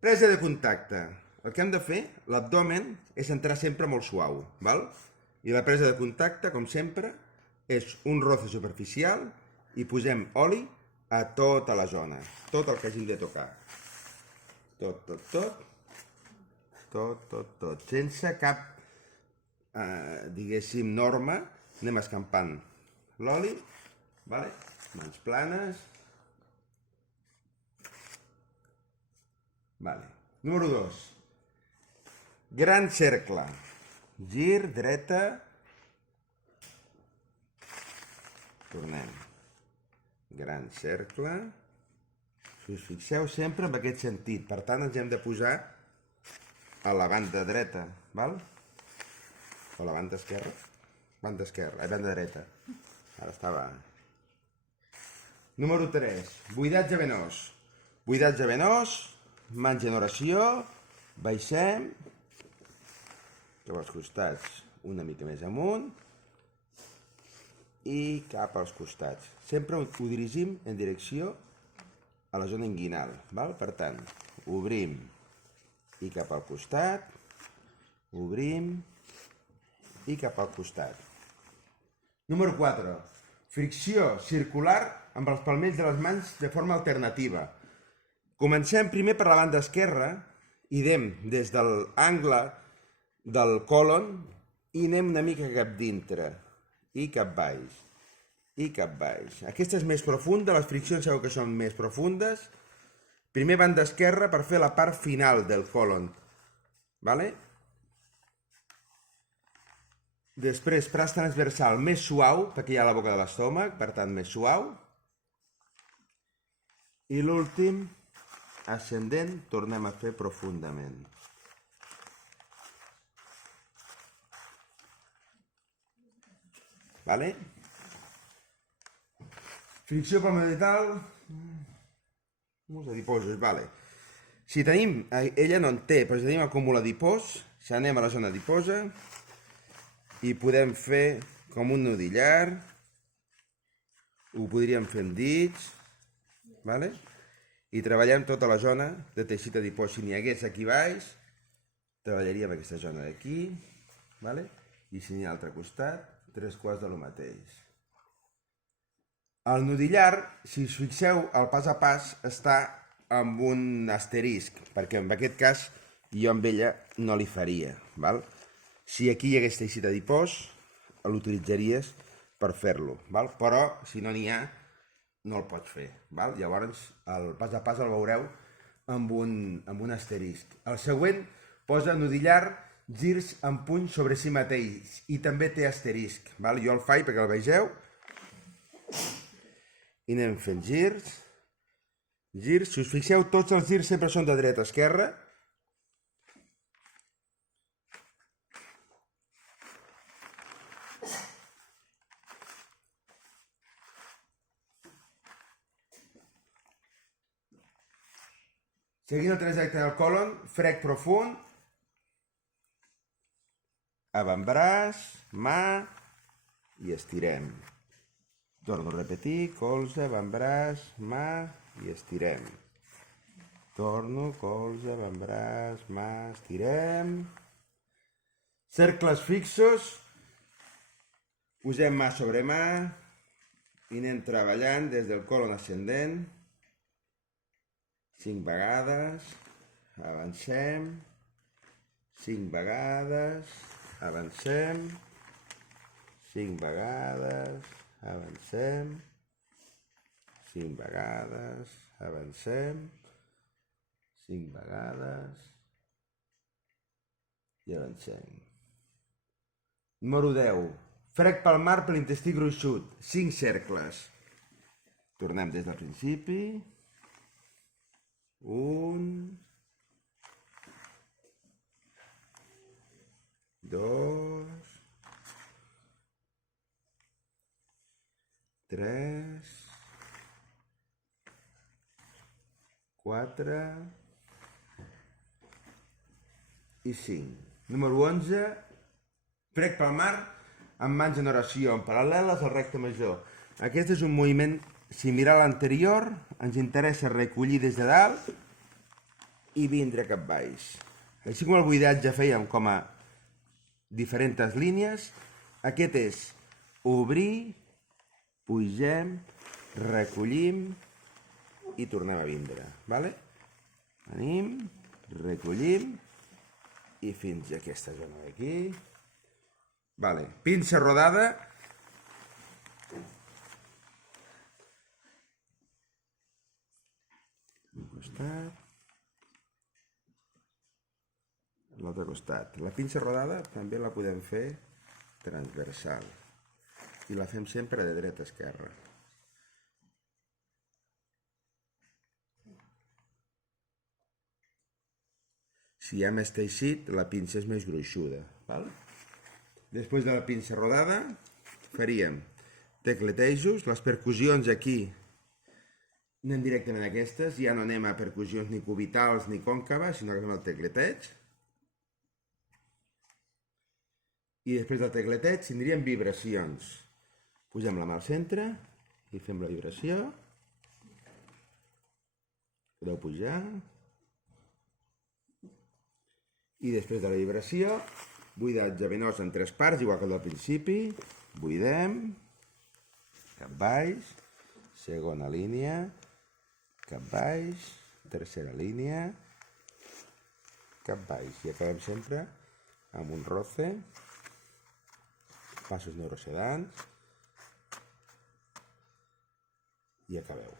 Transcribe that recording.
Presa de contacte. El que hem de fer, l'abdomen, és entrar sempre molt suau, val? I la presa de contacte, com sempre, és un roce superficial i posem oli a tota la zona, tot el que hàgim de tocar. Tot. Sense cap, diguéssim, norma, anem escampant l'oli, vale? Mans planes. Vale. Número 2. Gran cercle. Gir, dreta. Tornem. Gran cercle. Si us fixeu sempre en aquest sentit. Per tant, ens hem de posar a la banda dreta, val? O a la banda esquerra? Banda esquerra, banda dreta. Ara estava... Número 3. Buidatge venós. Buidatge venós, mans en oració, baixem cap als costats, una mica més amunt i cap als costats. Sempre ho dirigim en direcció a la zona inguinal, val? Per tant, obrim i cap al costat, obrim i cap al costat. Número 4. Fricció circular amb els palmells de les mans de forma alternativa. Comencem primer per la banda esquerra i anem des de l'angle del còlon i anem una mica cap dintre i cap baix i cap baix. Aquesta és més profunda, les friccions sabeu que són més profundes. Primer banda esquerra per fer la part final del còlon, vale? Després braç transversal més suau, perquè hi ha la boca de l'estómac, per tant més suau. I l'últim, ascendent, tornem a fer profundament. Vale? Fricció palmodital, adiposes, vale. Si tenim, ella no en té, però si tenim acúmul adipós, si anem a la zona adiposa i podem fer com un nudillar, ho podríem fer amb dits, vale? I treballem tota la zona de teixit adipós. Si n'hi hagués aquí baix, treballaríem aquesta zona d'aquí, vale? I si n'hi ha a l'altre costat, 3/4 de lo mateix. El nudillar, si us fixeu, el pas a pas està amb un asterisc, perquè en aquest cas jo amb ella no li faria, val? Si aquí hi hagués teixit adipós, l'utilitzaries per fer-lo, val? Però si no n'hi ha, no el pots fer, val? Llavors el pas a pas el veureu amb un asterisc. El següent posa nudillar, girs en puny sobre si mateix i també té asterisc, val? Jo el faig perquè el vegeu i anem fent girs. Girs, si us fixeu, tots els girs sempre són de dreta a esquerra. Seguint el trajecte del còlon, frec profund, avantbraç, mà i estirem. Torno a repetir, colze, avantbraç, mà i estirem. Torno, colze, avantbraç, mà, estirem. Cercles fixos, posem mà sobre mà i anem treballant des del còlon ascendent. 5 vegades, avancem, 5 vegades, avancem, 5 vegades, avancem, 5 vegades, avancem, 5 vegades i avancem. Número 10. Frec palmar per l'intestí gruixut, 5 cercles. Tornem des del principi. 1, 2, 3, 4 i 5. Número 11. Frec palmar amb mans en oració, en paral·leles al recte major. Aquest és un moviment similar a l'anterior, ens interessa recollir des de dalt i vindre cap baix. Així com el buidatge fèiem com a diferents línies, aquest és obrir, pugem, recollim i tornem a vindre. Vale? Venim, recollim i fins a aquesta zona d'aquí. Vale. Pinça rodada. Un costat. L'altre costat. La pinça rodada també la podem fer transversal i la fem sempre de dreta a esquerra. Si hi ha més teixit, la pinça és més gruixuda. Val? Després de la pinça rodada faríem tecletejos, les percussions aquí anem directament a aquestes, ja no anem a percussions ni cubitals ni còncaves, sinó que fem el tecleteig. I després del tecleteig tindríem vibracions. Posem la mà al centre i fem la vibració. Podeu pujar. I després de la vibració, buidatge venós en 3 parts, igual que el del principi. Buidem, cap baix, segona línia, cap baix, tercera línia, cap baix. I acabem sempre amb un roce, passos neurosedants i acabeu.